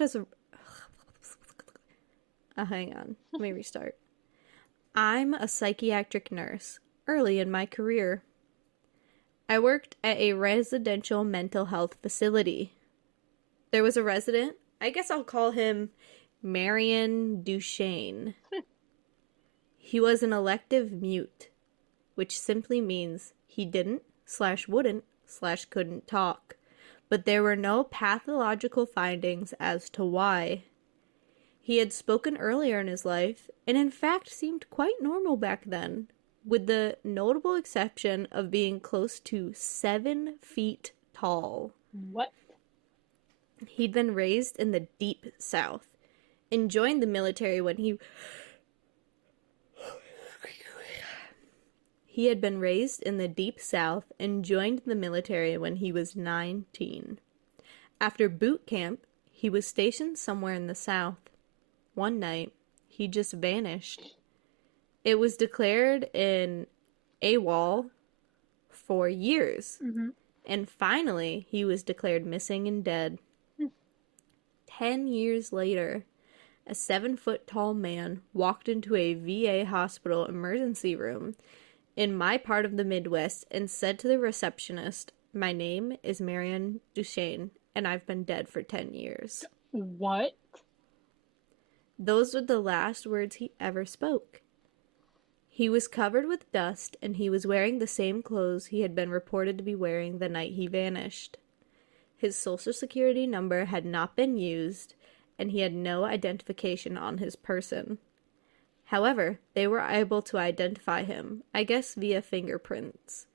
on, let me restart. I'm a psychiatric nurse early in my career. I worked at a residential mental health facility. There was a resident, I guess I'll call him Marion Duchesne. He was an elective mute, which simply means he didn't/wouldn't/couldn't talk, but there were no pathological findings as to why. He had spoken earlier in his life, and in fact seemed quite normal back then, with the notable exception of being close to 7 feet tall. What? He'd been raised in the Deep South and joined the military when he had been raised in the Deep South and joined the military when he was 19. After boot camp, he was stationed somewhere in the South. One night, he just vanished. It was declared in AWOL for years. Mm-hmm. And finally, he was declared missing and dead. 10 years later, a 7-foot-tall man walked into a VA hospital emergency room in my part of the Midwest and said to the receptionist, "My name is Marion Duchesne, and I've been dead for 10 years. What? Those were the last words he ever spoke. He was covered with dust, and he was wearing the same clothes he had been reported to be wearing the night he vanished. His social security number had not been used, and he had no identification on his person. However, they were able to identify him, I guess via fingerprints.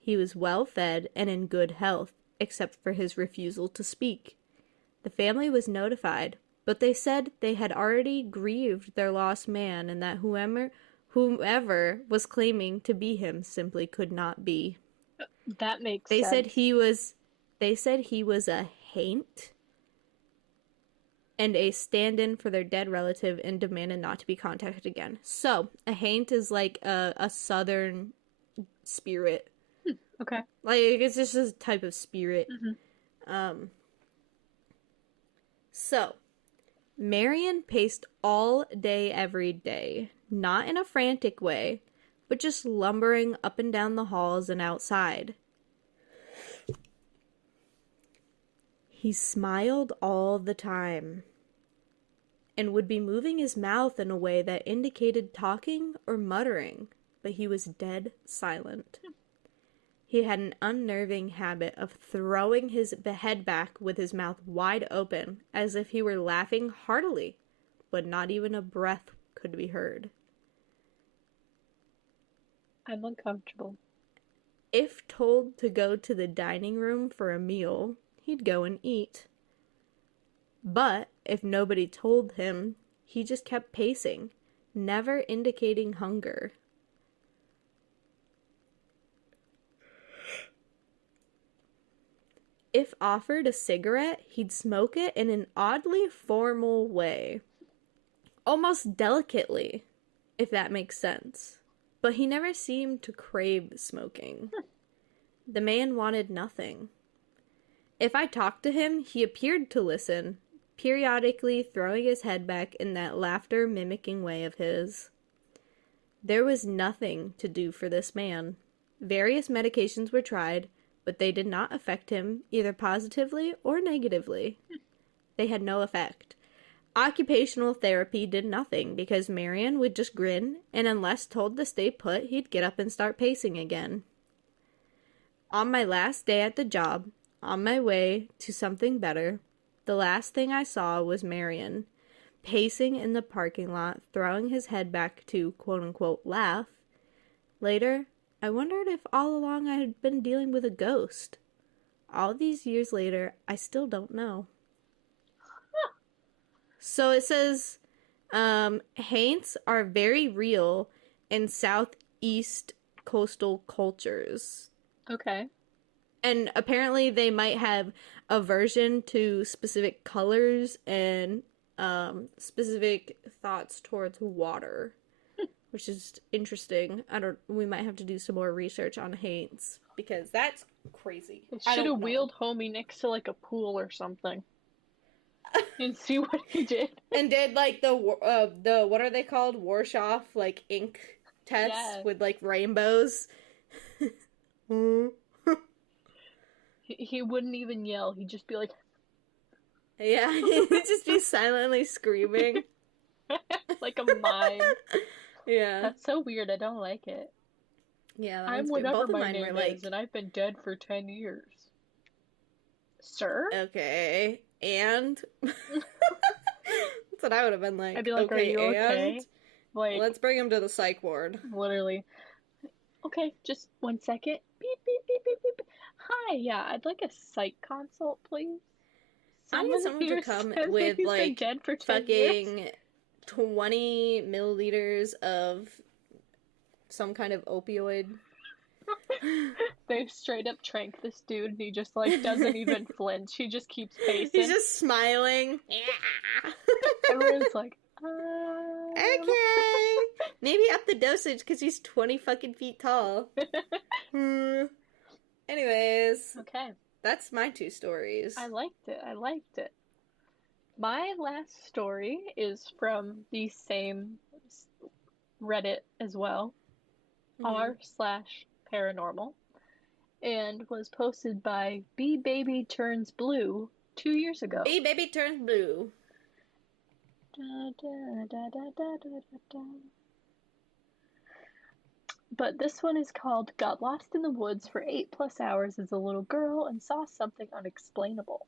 He was well fed and in good health, except for his refusal to speak. The family was notified, but they said they had already grieved their lost man and that whomever was claiming to be him simply could not be. That makes They sense. said he was a haint and a stand-in for their dead relative and demanded not to be contacted again. So, a haint is like a southern spirit. Okay. Like, it's just a type of spirit. Mm-hmm. So, Marion paced all day, every day. Not in a frantic way, but just lumbering up and down the halls and outside. He smiled all the time, and would be moving his mouth in a way that indicated talking or muttering, but he was dead silent. He had an unnerving habit of throwing his head back with his mouth wide open, as if he were laughing heartily, but not even a breath could be heard. I'm uncomfortable. If told to go to the dining room for a meal, he'd go and eat. But if nobody told him, he just kept pacing, never indicating hunger. If offered a cigarette, he'd smoke it in an oddly formal way. Almost delicately, if that makes sense. But he never seemed to crave smoking. The man wanted nothing. If I talked to him, he appeared to listen, periodically throwing his head back in that laughter-mimicking way of his. There was nothing to do for this man. Various medications were tried, but they did not affect him, either positively or negatively. They had no effect. Occupational therapy did nothing, because Marion would just grin, and unless told to stay put, he'd get up and start pacing again. On my last day at the job, on my way to something better, the last thing I saw was Marion, pacing in the parking lot, throwing his head back to quote-unquote laugh. Later, I wondered if all along I had been dealing with a ghost. All these years later, I still don't know. So it says, haints are very real in southeast coastal cultures. Okay. And apparently they might have aversion to specific colors and specific thoughts towards water. Which is interesting. We might have to do some more research on haints, because that's crazy. They should have wheeled homie next to like a pool or something. And see what he did. And did like the what are they called? Warshoff like ink tests with like rainbows. He wouldn't even yell. He'd just be like, yeah, he'd just be silently screaming. Like a mime. Yeah. That's so weird. I don't like it. Yeah, I'm whatever my name is, and I've been dead for 10 years. Sir? Okay, and? That's what I would have been like. I'd be like, okay, are you okay? Like, let's bring him to the psych ward. Literally. Okay, just 1 second. Beep, beep, beep, beep, beep. Hi, yeah, I'd like a psych consult, please. I need someone to come with, he's been like, dead for 10 years. fucking 20 milliliters of some kind of opioid. They've straight up tranked this dude and he just, like, doesn't even flinch. He just keeps pacing. He's just smiling. Yeah. Everyone's like, Okay. Maybe up the dosage because he's 20 fucking feet tall. Anyways. Okay. That's my 2 stories. I liked it. My last story is from the same Reddit as well, r/paranormal, and was posted by B Baby Turns Blue 2 years ago. B Baby Turns Blue. But this one is called Got Lost in the Woods for 8+ hours as a little girl and saw something unexplainable.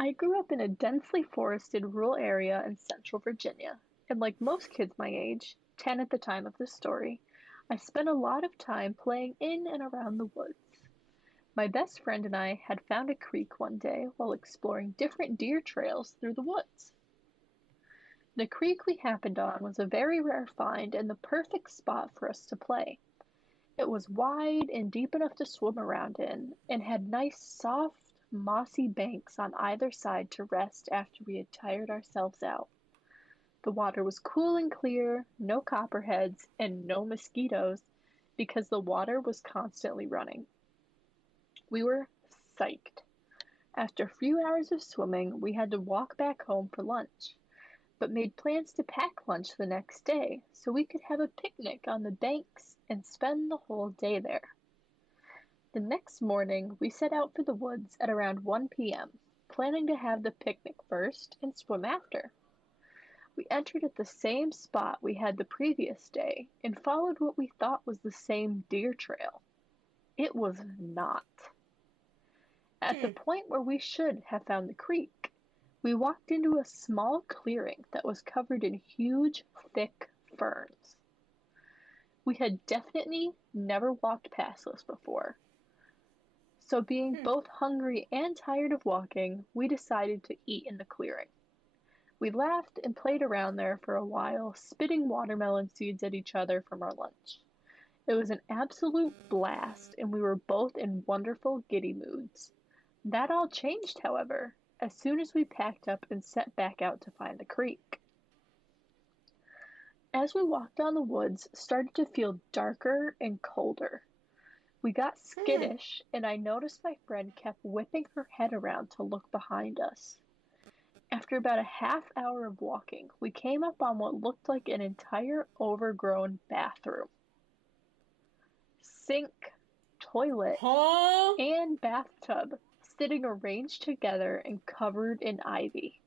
I grew up in a densely forested rural area in central Virginia, and like most kids my age, 10 at the time of this story, I spent a lot of time playing in and around the woods. My best friend and I had found a creek one day while exploring different deer trails through the woods. The creek we happened on was a very rare find and the perfect spot for us to play. It was wide and deep enough to swim around in, and had nice, soft, mossy banks on either side to rest after we had tired ourselves out. The water was cool and clear, no copperheads, and no mosquitoes, because the water was constantly running. We were psyched. After a few hours of swimming, we had to walk back home for lunch, but made plans to pack lunch the next day so we could have a picnic on the banks and spend the whole day there. The next morning, we set out for the woods at around 1 p.m., planning to have the picnic first and swim after. We entered at the same spot we had the previous day and followed what we thought was the same deer trail. It was not. At the point where we should have found the creek, we walked into a small clearing that was covered in huge, thick ferns. We had definitely never walked past this before. So being both hungry and tired of walking, we decided to eat in the clearing. We laughed and played around there for a while, spitting watermelon seeds at each other from our lunch. It was an absolute blast, and we were both in wonderful giddy moods. That all changed, however, as soon as we packed up and set back out to find the creek. As we walked down the woods, started to feel darker and colder. We got skittish, and I noticed my friend kept whipping her head around to look behind us. After about a half hour of walking, we came up on what looked like an entire overgrown bathroom. Sink, toilet, and bathtub sitting arranged together and covered in ivy.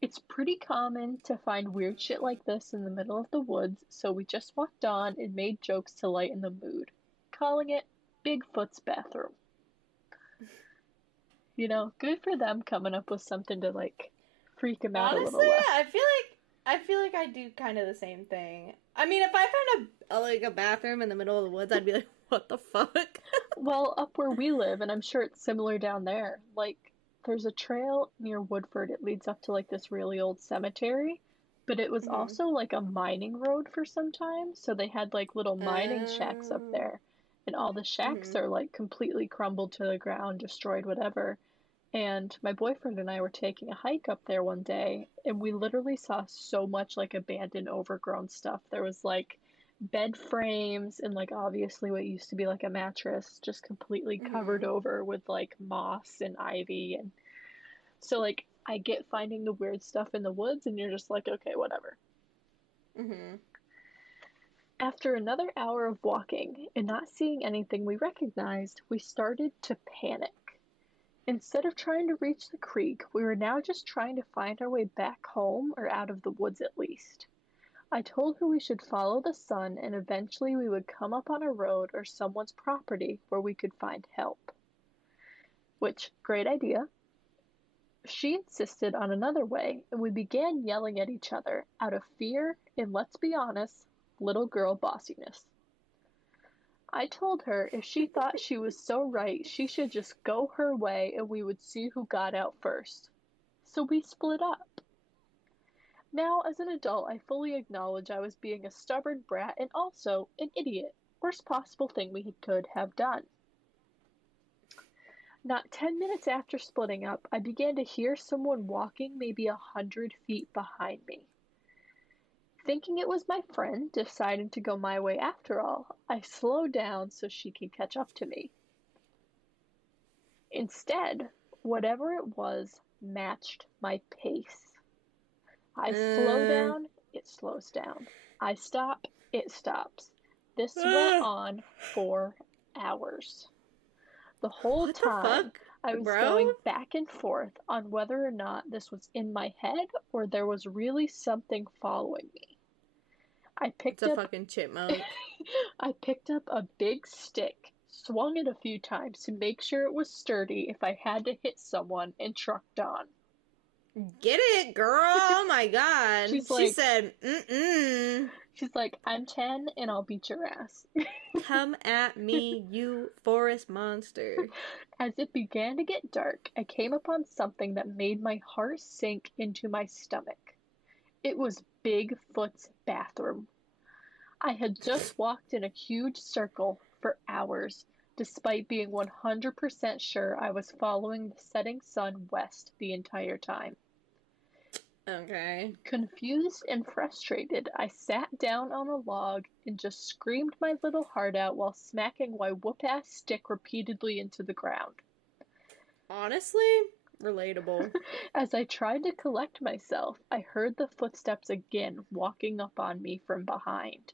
It's pretty common to find weird shit like this in the middle of the woods, so we just walked on and made jokes to lighten the mood, calling it Bigfoot's bathroom. You know, good for them coming up with something to, like, freak him out a little less. I feel like I do kind of the same thing. I mean, if I found a bathroom in the middle of the woods, I'd be like, what the fuck? Well, up where we live, and I'm sure it's similar down there, like, there's a trail near Woodford. It leads up to, like, this really old cemetery, but it was also, like, a mining road for some time, so they had, like, little mining shacks up there, and all the shacks are, like, completely crumbled to the ground, destroyed, whatever. And my boyfriend and I were taking a hike up there one day, and we literally saw so much, like, abandoned, overgrown stuff. There was, like, bed frames and, like, obviously what used to be, like, a mattress just completely covered over with, like, moss and ivy. And so, like, I get finding the weird stuff in the woods, and you're just like, okay, whatever. After another hour of walking and not seeing anything we recognized, we started to panic. Instead of trying to reach the creek, we were now just trying to find our way back home or out of the woods at least. I told her we should follow the sun and eventually we would come up on a road or someone's property where we could find help. Which, great idea. She insisted on another way, and we began yelling at each other out of fear and, let's be honest, little girl bossiness. I told her if she thought she was so right, she should just go her way and we would see who got out first. So we split up. Now, as an adult, I fully acknowledge I was being a stubborn brat and also an idiot. Worst possible thing we could have done. Not 10 minutes after splitting up, I began to hear someone walking maybe 100 feet behind me. Thinking it was my friend, decided to go my way after all. I slowed down so she could catch up to me. Instead, whatever it was matched my pace. I slow down, it slows down. I stop, it stops. This went on for hours. The whole What the time, fuck, I was bro? going back and forth on whether or not this was in my head or there was really something following me. I picked It's a up fucking chipmunk. I picked up a big stick, swung it a few times to make sure it was sturdy if I had to hit someone, and trucked on. Get it, girl! Oh my god. She's She like- said, mm-mm. She's like, I'm 10 and I'll beat your ass. Come at me, you forest monster. As it began to get dark, I came upon something that made my heart sink into my stomach. It was Bigfoot's bathroom. I had just walked in a huge circle for hours, despite being 100% sure I was following the setting sun west the entire time. Okay. Confused and frustrated, I sat down on a log and just screamed my little heart out while smacking my whoop-ass stick repeatedly into the ground. Honestly, relatable. As I tried to collect myself, I heard the footsteps again walking up on me from behind.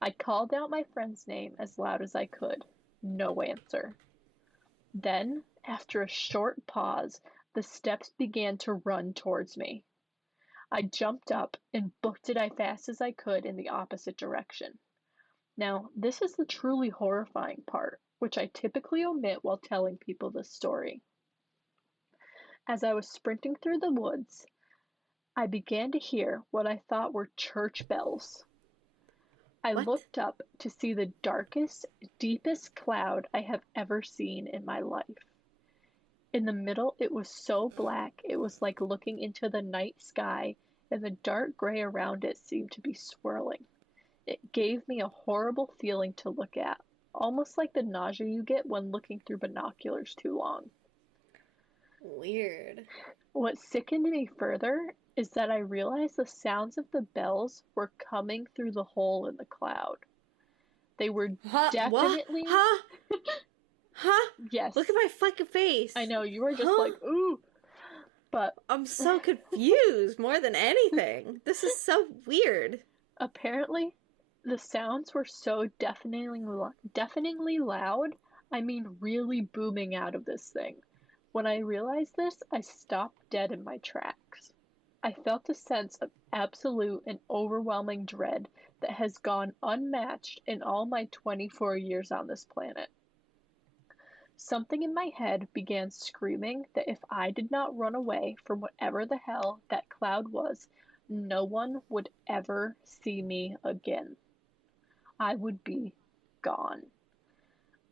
I called out my friend's name as loud as I could. No answer. Then, after a short pause, the steps began to run towards me. I jumped up and booked it as fast as I could in the opposite direction. Now, this is the truly horrifying part, which I typically omit while telling people this story. As I was sprinting through the woods, I began to hear what I thought were church bells. I What? looked up to see the darkest, deepest cloud I have ever seen in my life. In the middle, it was so black, it was like looking into the night sky, and the dark gray around it seemed to be swirling. It gave me a horrible feeling to look at, almost like the nausea you get when looking through binoculars too long. Weird. What sickened me further is that I realized the sounds of the bells were coming through the hole in the cloud. They were Huh? definitely... What? Huh? Huh? Yes. Look at my fucking face. I know, you were just Huh? like, ooh. But I'm so confused more than anything. This is so weird. apparently, the sounds were so deafeningly loud, I mean really booming out of this thing. When I realized this, I stopped dead in my tracks. I felt a sense of absolute and overwhelming dread that has gone unmatched in all my 24 years on this planet. Something in my head began screaming that if I did not run away from whatever the hell that cloud was, no one would ever see me again. I would be gone.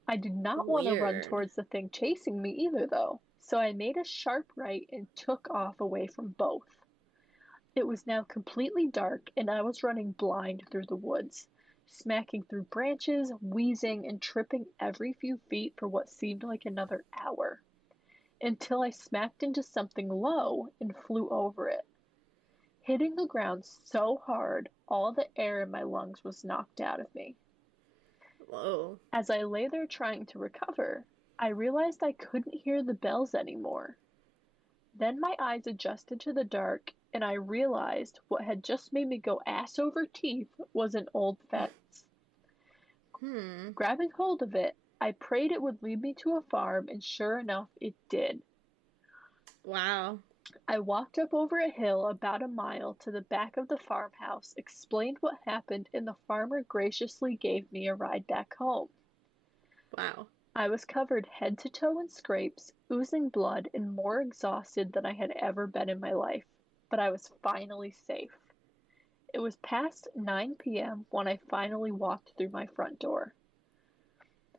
I did not want to run Weird. towards the thing chasing me either, though, so I made a sharp right and took off away from both. It was now completely dark, and I was running blind through the woods, smacking through branches, wheezing, and tripping every few feet for what seemed like another hour, until I smacked into something low and flew over it. Hitting the ground so hard, all the air in my lungs was knocked out of me. Whoa. As I lay there trying to recover, I realized I couldn't hear the bells anymore. Then my eyes adjusted to the dark, and I realized what had just made me go ass over teeth was an old fence. Grabbing hold of it, I prayed it would lead me to a farm, and sure enough, it did. Wow. I walked up over a hill about a mile to the back of the farmhouse, explained what happened, and the farmer graciously gave me a ride back home. Wow. I was covered head to toe in scrapes, oozing blood, and more exhausted than I had ever been in my life, but I was finally safe. It was past 9 p.m. when I finally walked through my front door.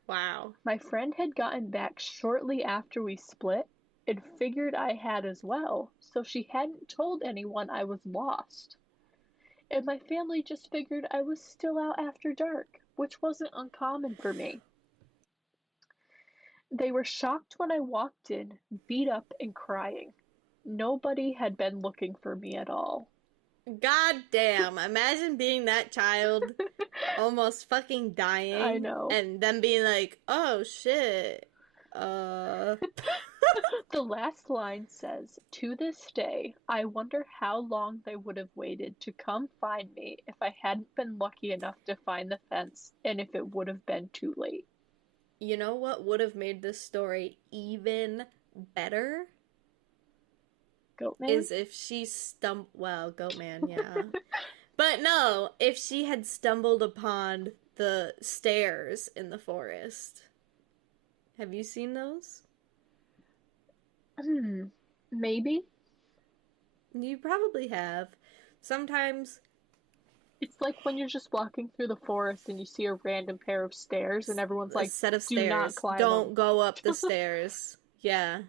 Wow. My friend had gotten back shortly after we split and figured I had as well, so she hadn't told anyone I was lost. And my family just figured I was still out after dark, which wasn't uncommon for me. They were shocked when I walked in, beat up and crying. Nobody had been looking for me at all. God damn. Imagine being that child, almost fucking dying, I know. and then being like, oh shit. Uh. The last line says, "To this day, I wonder how long they would have waited to come find me if I hadn't been lucky enough to find the fence and if it would have been too late." You know what would have made this story even better? Goatman? Is if she well, Goatman, yeah. But no, if she had stumbled upon the stairs in the forest. Have you seen those? Maybe. You probably have. Sometimes It's like when you're just walking through the forest and you see a random pair of stairs and everyone's a like, set of "Do not stairs. climb Don't them." go up the stairs. Yeah.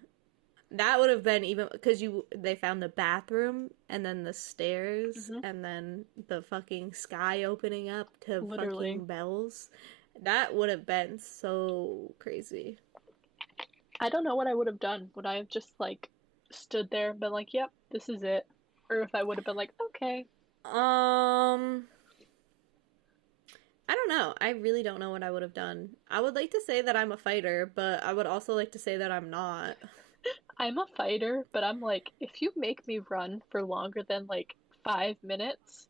That would have been even because they found the bathroom and then the stairs and then the fucking sky opening up to Literally. fucking bells. That would have been so crazy. I don't know what I would have done. Would I have just like stood there and been like, "Yep, this is it," or if I would have been like, "Okay." I don't know. I really don't know what I would have done. I would like to say that I'm a fighter, but I would also like to say that I'm not. I'm a fighter, but I'm like, if you make me run for longer than like 5 minutes,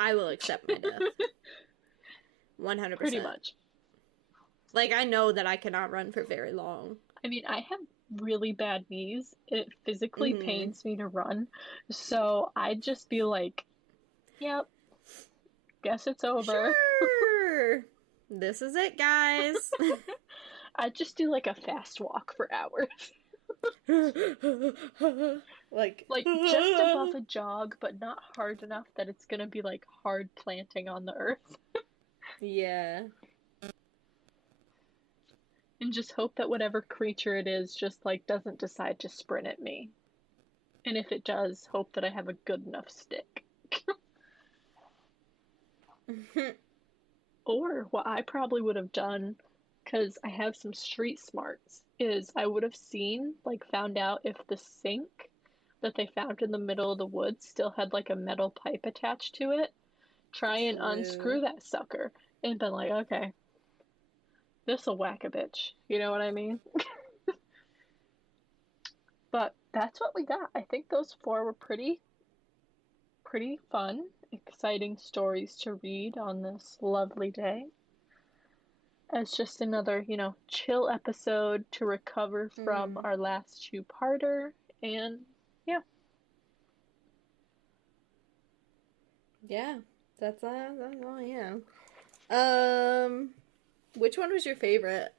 I will accept my death. 100%. pretty much. Like, I know that I cannot run for very long. I mean, I have really bad knees. It physically pains me to run. So I'd just be like, "Yep, guess it's over." Sure. This is it, guys. I'd just do like a fast walk for hours. like just above a jog, but not hard enough that it's gonna be like hard planting on the earth. Yeah. And just hope that whatever creature it is just like doesn't decide to sprint at me. And if it does, hope that I have a good enough stick. Or what I probably would have done, because I have some street smarts, is I would have found out if the sink that they found in the middle of the woods still had like a metal pipe attached to it. Try and unscrew that sucker and been like, "Okay, this'll whack a bitch." You know what I mean? But that's what we got. I think those 4 were pretty fun, exciting stories to read on this lovely day. As just another, chill episode to recover from our last 2-parter, and yeah. Yeah, that's all, yeah. Which one was your favorite?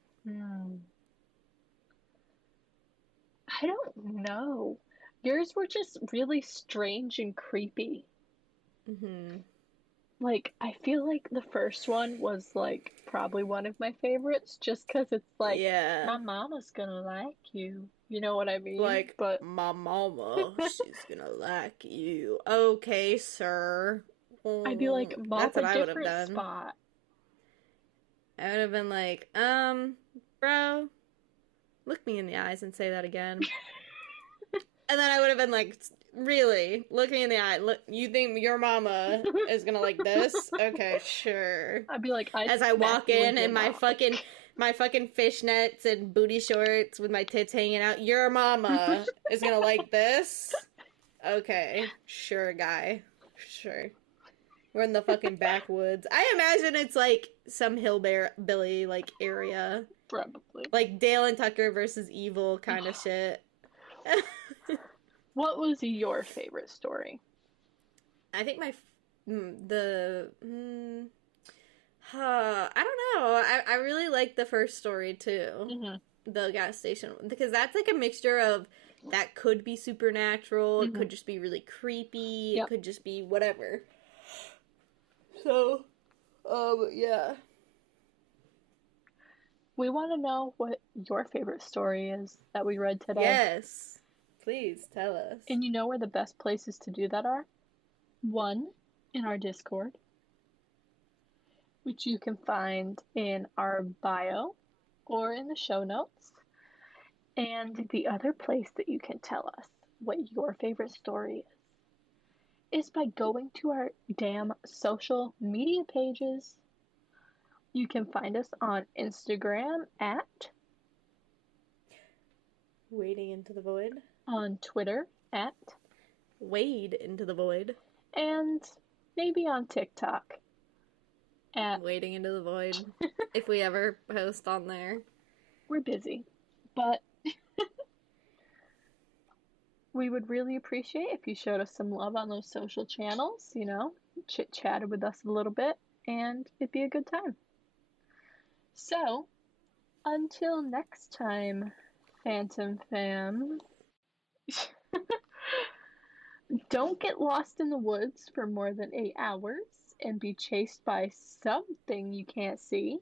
I don't know. Yours were just really strange and creepy. Like, I feel like the first one was, like, probably one of my favorites, just because it's like, my mama's gonna like you. You know what I mean? Like, but my mama, she's gonna like you. Okay, sir. I'd be like, "Mom, a different spot." I would have been like, bro, look me in the eyes and say that again. And then I would have been like, really? Look me in the eye. Look, you think your mama is gonna like this? Okay, sure. I'd be like, as I walk in my fucking fishnets and booty shorts with my tits hanging out, your mama is gonna like this? Okay, sure, guy. Sure. We're in the fucking backwoods. I imagine it's like some hillbilly like area. Probably. Like Dale and Tucker versus Evil kind of shit. What was your favorite story? I think I don't know. I really like the first story too. The gas station, because that's like a mixture of that could be supernatural, it could just be really creepy, it could just be whatever. So, yeah. We want to know what your favorite story is that we read today. Yes. Please tell us. And you know where the best places to do that are? One, in our Discord, which you can find in our bio or in the show notes. And the other place that you can tell us what your favorite story is by going to our damn social media pages. You can find us on Instagram at Wading into the void. on Twitter at Wade into the void. and maybe on TikTok at Wading into the void. If we ever post on there. we're busy, but we would really appreciate if you showed us some love on those social channels, you know, chit-chatted with us a little bit, and it'd be a good time. So, until next time, Phantom Fam, don't get lost in the woods for more than 8 hours and be chased by something you can't see.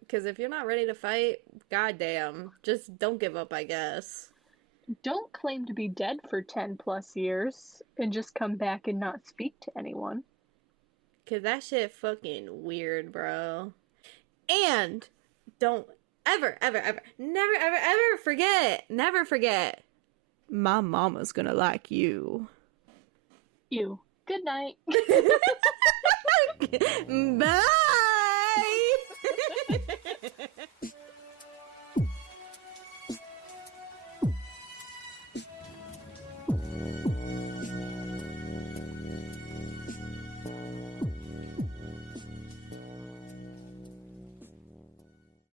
Because if you're not ready to fight, goddamn, just don't give up, I guess. Don't claim to be dead for 10 plus years and just come back and not speak to anyone. Because that shit fucking weird, bro. And don't ever, never forget, my mama's gonna like you. You. Good night. Bye!